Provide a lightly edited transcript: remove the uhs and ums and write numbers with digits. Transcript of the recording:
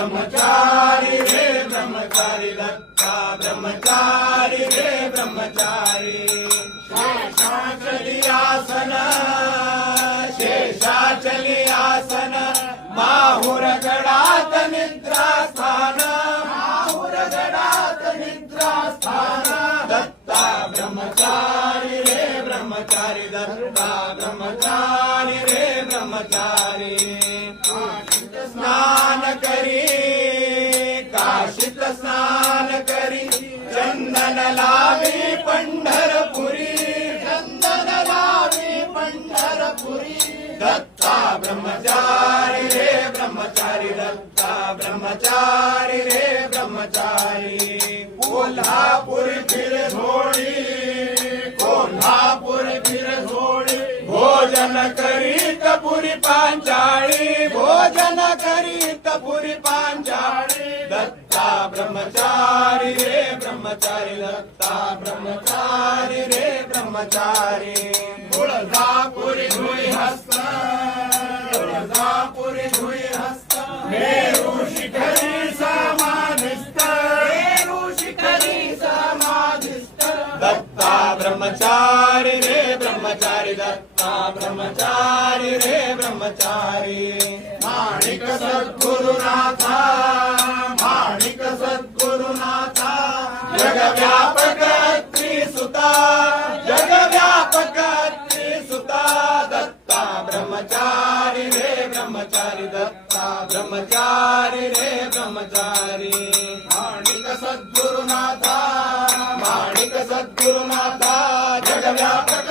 ब्रह्मचारी रे ब्रह्मचारी दत्ता ब्रह्मचारी रे ब्रह्मचारी शेषाचली आसन शेषाचली आसन माहुर गडात निद्रास्थान माहुर गडात निद्रास्थान दत्ता ब्रह्मचारी रे ब्रह्मचारी दत्ता ब्रह्मचारी रे ब्रह्मचारी स्नान करी काशीत स्नान करी चंदन लावी पंढरपुरी चंदन लावी पंढरपुरी दत्ता ब्रह्मचारी रे ब्रह्मचारी दत्ता ब्रह्मचारी रे ब्रह्मचारी कोल्हापुर फिर झोळी कोल्हापुर फिर झोळी भोजन करीत पुरी पांचाळी भोजन करीत पुरी पांचाळी दत्ता ब्रह्मचारी रे ब्रह्मचारी दत्ता ब्रह्मचारी रे ब्रह्मचारी तुळजापुरी धुई हस्त तुळजापुरी धुई हस्त मेरू शिखरी समाधिस्थ मेरू शिखरी समाधिस्थ दत्ता ब्रह्मचारी रे ब्रह्मचारी दत्ता ब्रह्मचारी रे ब्रह्मचारी माणिक सद्गुरुनाथा माणिक सद्गुरुनाथा जगव्यापक त्रिसुता जगव्यापक त्रिसुता दत्ता ब्रह्मचारी रे ब्रह्मचारी दत्ता ब्रह्मचारी रे ब्रह्मचारी माणिक सद्गुरुनाथा जगव्यापक